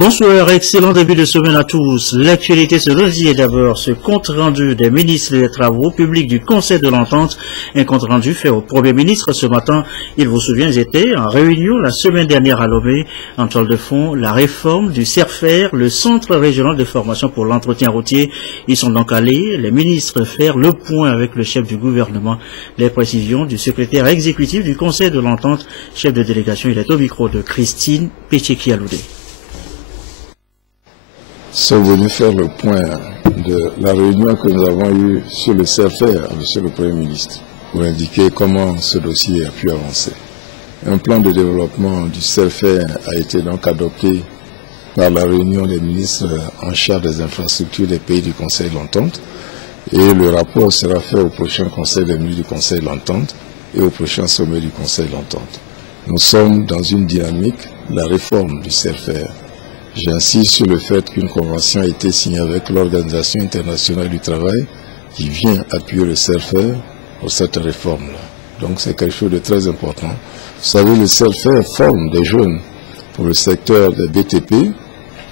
Bonsoir, excellent début de semaine à tous. L'actualité ce lundi est d'abord ce compte rendu des ministres des Travaux publics du Conseil de l'Entente. Un compte rendu fait au Premier ministre ce matin. Il vous souvient, ils étaient en réunion la semaine dernière à Lomé. En toile de fond, la réforme du CERFER, le Centre régional de formation pour l'entretien routier. Ils sont donc allés, les ministres, faire le point avec le chef du gouvernement. Les précisions du secrétaire exécutif du Conseil de l'Entente, chef de délégation, il est au micro de Christine Pétchéki-Aloudé. Sont venus faire le point de la réunion que nous avons eue sur le CERFER, monsieur le Premier ministre, pour indiquer comment ce dossier a pu avancer. Un plan de développement du CERFER a été donc adopté par la réunion des ministres en charge des infrastructures des pays du Conseil de l'Entente, et le rapport sera fait au prochain Conseil des ministres du Conseil de l'Entente et au prochain sommet du Conseil de l'Entente. Nous sommes dans une dynamique, la réforme du CERFER. J'insiste sur le fait qu'une convention a été signée avec l'Organisation internationale du travail qui vient appuyer le CERFER pour cette réforme-là. Donc c'est quelque chose de très important. Vous savez, le CERFER forme des jeunes pour le secteur des BTP,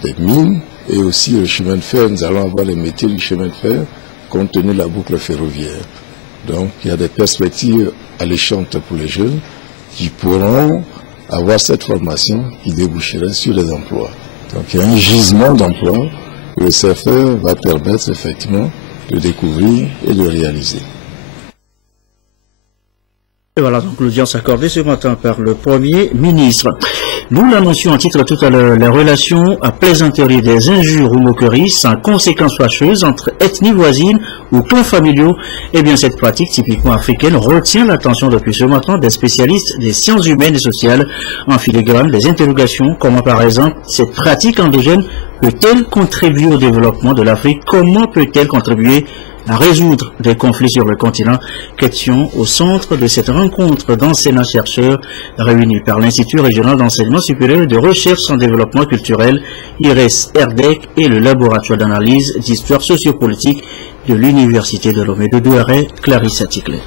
des mines et aussi le chemin de fer. Nous allons avoir les métiers du chemin de fer compte tenu de la boucle ferroviaire. Donc il y a des perspectives alléchantes pour les jeunes qui pourront avoir cette formation qui déboucherait sur les emplois. Donc il y a un gisement d'emploi que le CERFER va permettre effectivement de découvrir et de réaliser. Et voilà donc l'audience accordée ce matin par le Premier ministre. Nous l'annoncions en titre tout à l'heure, les relations à plaisanterie des injures ou moqueries sans conséquences fâcheuses entre ethnies voisines ou clans familiaux. Eh bien cette pratique typiquement africaine retient l'attention depuis ce matin des spécialistes des sciences humaines et sociales. En filigrane, des interrogations, comment par exemple cette pratique endogène peut-elle contribuer au développement de l'Afrique? Comment peut-elle contribuer à résoudre des conflits sur le continent? Question au centre de cette rencontre d'enseignants-chercheurs réunis par l'Institut régional d'enseignement supérieur et de recherche en développement culturel, IRES-RDEC, et le laboratoire d'analyse d'histoire sociopolitique de l'Université de Lomé de Douaré, Clarisse Atikle.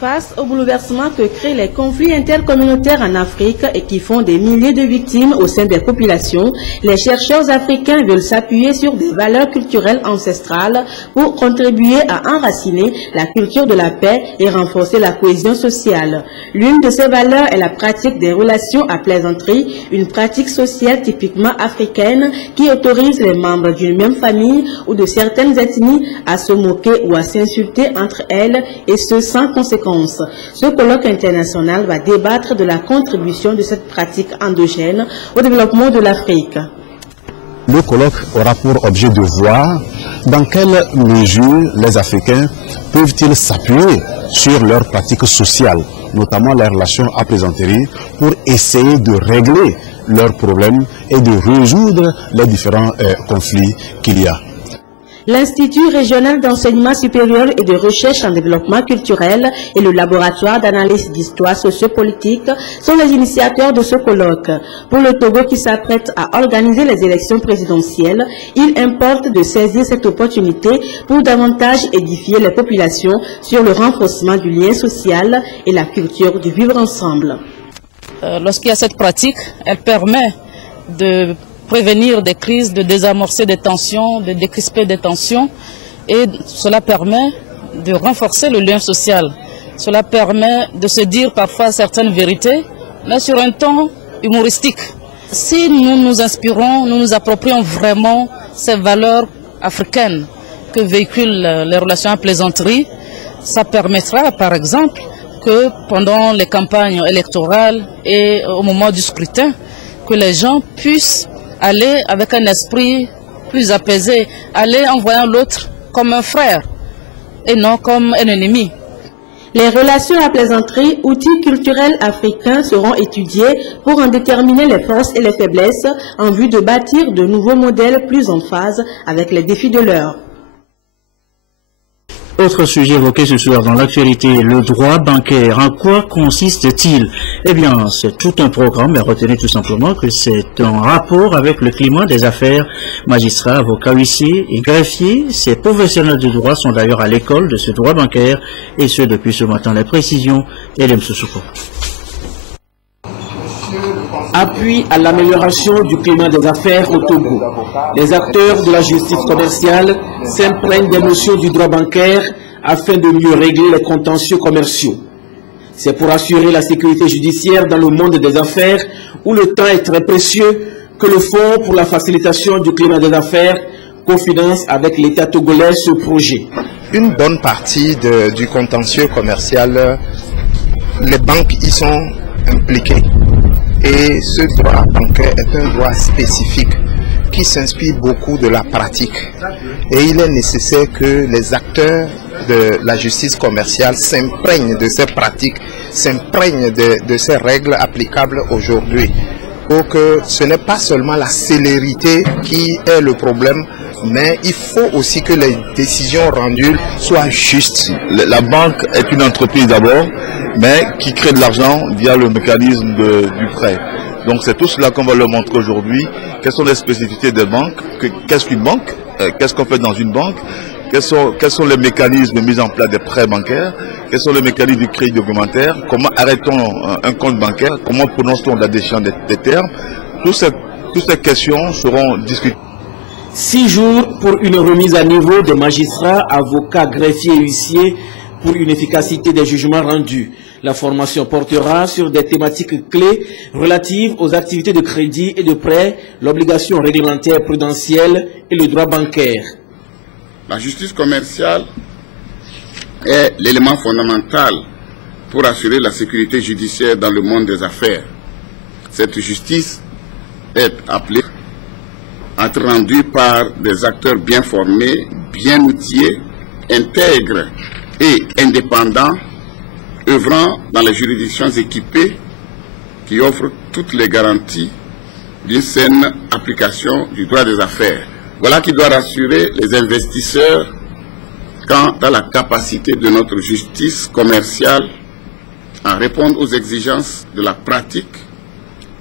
Face au bouleversement que créent les conflits intercommunautaires en Afrique et qui font des milliers de victimes au sein des populations, les chercheurs africains veulent s'appuyer sur des valeurs culturelles ancestrales pour contribuer à enraciner la culture de la paix et renforcer la cohésion sociale. L'une de ces valeurs est la pratique des relations à plaisanterie, une pratique sociale typiquement africaine qui autorise les membres d'une même famille ou de certaines ethnies à se moquer ou à s'insulter entre elles, et ce sans conséquence. Ce colloque international va débattre de la contribution de cette pratique endogène au développement de l'Afrique. Le colloque aura pour objet de voir dans quelle mesure les Africains peuvent-ils s'appuyer sur leurs pratiques sociales, notamment les relations à plaisanterie, pour essayer de régler leurs problèmes et de résoudre les différents conflits qu'il y a. L'Institut régional d'enseignement supérieur et de recherche en développement culturel et le laboratoire d'analyse d'histoire sociopolitique sont les initiateurs de ce colloque. Pour le Togo qui s'apprête à organiser les élections présidentielles, il importe de saisir cette opportunité pour davantage édifier les populations sur le renforcement du lien social et la culture du vivre ensemble. Lorsqu'il y a cette pratique, elle permet de prévenir des crises, de désamorcer des tensions, de décrisper des tensions, et cela permet de renforcer le lien social. Cela permet de se dire parfois certaines vérités, mais sur un ton humoristique. Si nous nous inspirons, nous nous approprions vraiment ces valeurs africaines que véhiculent les relations à plaisanterie, ça permettra par exemple que pendant les campagnes électorales et au moment du scrutin, que les gens puissent aller avec un esprit plus apaisé, aller en voyant l'autre comme un frère et non comme un ennemi. Les relations à plaisanterie, outils culturels africains, seront étudiés pour en déterminer les forces et les faiblesses en vue de bâtir de nouveaux modèles plus en phase avec les défis de l'heure. Autre sujet évoqué ce soir dans l'actualité, le droit bancaire. En quoi consiste-t-il? Eh bien, c'est tout un programme, mais retenez tout simplement que c'est en rapport avec le climat des affaires. Magistrats, avocats, huissiers et greffiers, ces professionnels de droit sont d'ailleurs à l'école de ce droit bancaire, et ce depuis ce matin. Les précisions, Hélène Soussouko. appuie à l'amélioration du climat des affaires au Togo. Les acteurs de la justice commerciale s'imprègnent des notions du droit bancaire afin de mieux régler les contentieux commerciaux. C'est pour assurer la sécurité judiciaire dans le monde des affaires, où le temps est très précieux, que le Fonds pour la facilitation du climat des affaires cofinance avec l'État togolais ce projet. Une bonne partie du contentieux commercial, les banques y sont impliquées. Et ce droit bancaire est un droit spécifique qui s'inspire beaucoup de la pratique. Et il est nécessaire que les acteurs de la justice commerciale s'imprègnent de ces pratiques, s'imprègnent de ces règles applicables aujourd'hui. Donc ce n'est pas seulement la célérité qui est le problème, mais il faut aussi que les décisions rendues soient justes. La banque est une entreprise d'abord, mais qui crée de l'argent via le mécanisme du prêt. Donc c'est tout cela qu'on va leur montrer aujourd'hui. Quelles sont les spécificités des banques? Qu'est-ce qu'une banque? Qu'est-ce qu'on fait dans une banque? Quels sont les mécanismes de mise en place des prêts bancaires? Quels sont les mécanismes du crédit documentaire? Comment arrête-t-on un compte bancaire? Comment prononce-t-on la déchéance des termes? Toutes ces questions seront discutées. 6 jours pour une remise à niveau des magistrats, avocats, greffiers et huissiers pour une efficacité des jugements rendus. La formation portera sur des thématiques clés relatives aux activités de crédit et de prêt, l'obligation réglementaire prudentielle et le droit bancaire. La justice commerciale est l'élément fondamental pour assurer la sécurité judiciaire dans le monde des affaires. Cette justice est appelée à être rendue par des acteurs bien formés, bien outillés, intègres et indépendants, œuvrant dans les juridictions équipées qui offrent toutes les garanties d'une saine application du droit des affaires. Voilà qui doit rassurer les investisseurs quant à la capacité de notre justice commerciale à répondre aux exigences de la pratique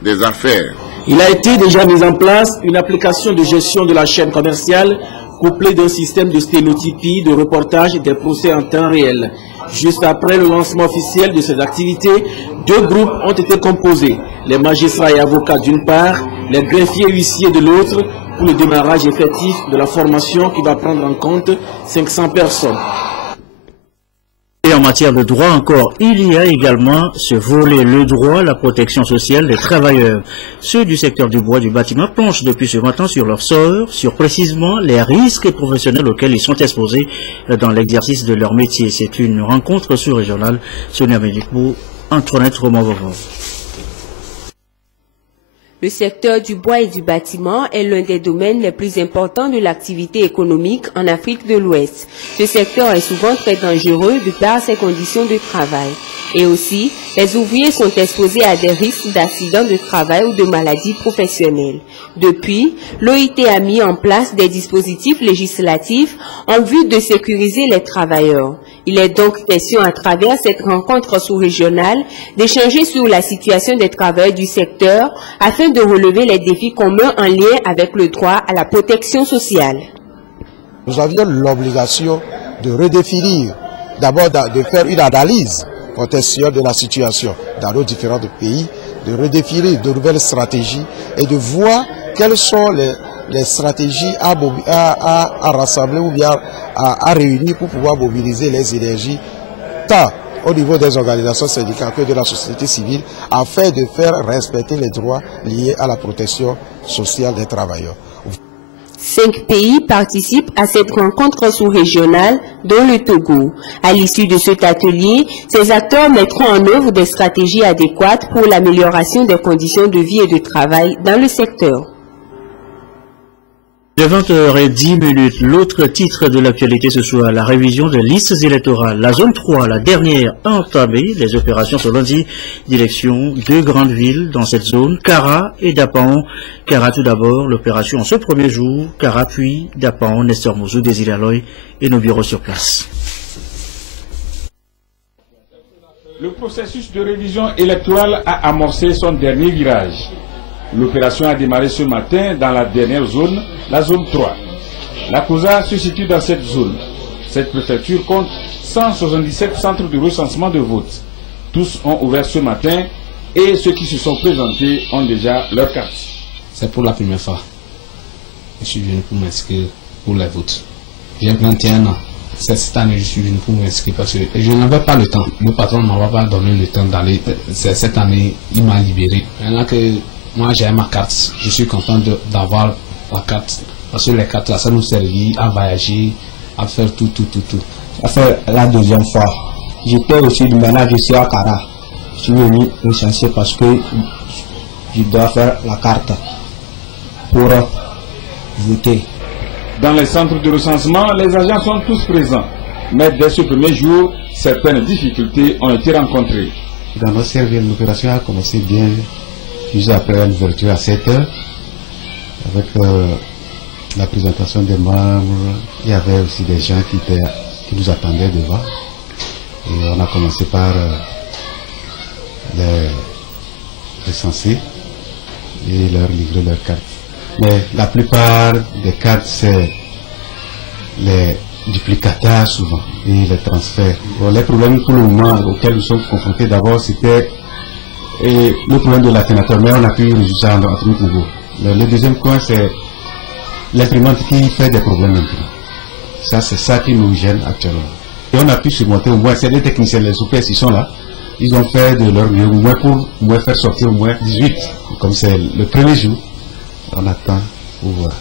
des affaires. Il a été déjà mis en place une application de gestion de la chaîne commerciale couplée d'un système de sténotypie, de reportage des procès en temps réel. Juste après le lancement officiel de ces activités, 2 groupes ont été composés, les magistrats et avocats d'une part, les greffiers et huissiers de l'autre, pour le démarrage effectif de la formation qui va prendre en compte 500 personnes. Et en matière de droit encore, il y a également ce volet, le droit à la protection sociale des travailleurs. Ceux du secteur du bois et du bâtiment planchent depuis ce matin sur leur sort, sur précisément les risques professionnels auxquels ils sont exposés dans l'exercice de leur métier. C'est une rencontre sous-régionale. Sonia Médicou, Antoinette Roman-Vovon. Le secteur du bois et du bâtiment est l'un des domaines les plus importants de l'activité économique en Afrique de l'Ouest. Ce secteur est souvent très dangereux de par ses conditions de travail. Et aussi, les ouvriers sont exposés à des risques d'accidents de travail ou de maladies professionnelles. Depuis, l'OIT a mis en place des dispositifs législatifs en vue de sécuriser les travailleurs. Il est donc question à travers cette rencontre sous-régionale d'échanger sur la situation des travailleurs du secteur afin de relever les défis communs en lien avec le droit à la protection sociale. Nous avions l'obligation de redéfinir, d'abord de faire une analyse contextuelle de la situation dans nos différents pays, de redéfinir de nouvelles stratégies et de voir quelles sont les stratégies à rassembler ou bien à réunir pour pouvoir mobiliser les énergies, tant au niveau des organisations syndicales que de la société civile, afin de faire respecter les droits liés à la protection sociale des travailleurs. 5 pays participent à cette rencontre sous-régionale, dont le Togo. À l'issue de cet atelier, ces acteurs mettront en œuvre des stratégies adéquates pour l'amélioration des conditions de vie et de travail dans le secteur. De 20h10, l'autre titre de l'actualité ce soir, la révision des listes électorales. La zone 3, la dernière, a entamé les opérations ce lundi. Direction 2 grandes villes dans cette zone, Kara et Dapan. Kara tout d'abord, l'opération en ce premier jour, Kara puis Dapan, Nestor Mouzou, Désiré Aloy et nos bureaux sur place. Le processus de révision électorale a amorcé son dernier virage. L'opération a démarré ce matin dans la dernière zone, la zone 3. La COSA se situe dans cette zone. Cette préfecture compte 177 centres de recensement de vote. Tous ont ouvert ce matin et ceux qui se sont présentés ont déjà leur carte. C'est pour la première fois. Je suis venu pour m'inscrire pour les votes. J'ai 21 ans. Cette année, je suis venu pour m'inscrire parce que je n'avais pas le temps. Le patron ne m'avait pas donné le temps d'aller. Cette année, il m'a libéré. Maintenant que moi j'ai ma carte, je suis content d'avoir la carte. Parce que les cartes là, ça nous servit à voyager, à faire tout. Ça fait la deuxième fois. J'étais aussi, maintenant je suis à Kara. Je suis venu recenser parce que je dois faire la carte pour voter. Dans les centres de recensement, les agents sont tous présents. Mais dès ce premier jour, certaines difficultés ont été rencontrées. Dans notre service, l'opération a commencé bien, juste après l'ouverture à 7 h, avec la présentation des membres. Il y avait aussi des gens qui nous attendaient devant. Et on a commencé par les recenser et leur livrer leurs cartes. Mais la plupart des cartes, c'est les duplicata souvent et les transferts. Bon, les problèmes pour le moment auxquels nous sommes confrontés, d'abord c'était le problème de l'alternateur, mais on a pu résoudre ça à notre niveau. Le deuxième point, c'est l'imprimante qui fait des problèmes imprimes. Ça, c'est ça qui nous gêne actuellement. Et on a pu surmonter au moins, c'est les techniciens, les OPS, ils sont là. Ils ont fait de leur mieux, au moins pour faire sortir au moins 18. Comme c'est le premier jour, on attend pour voir.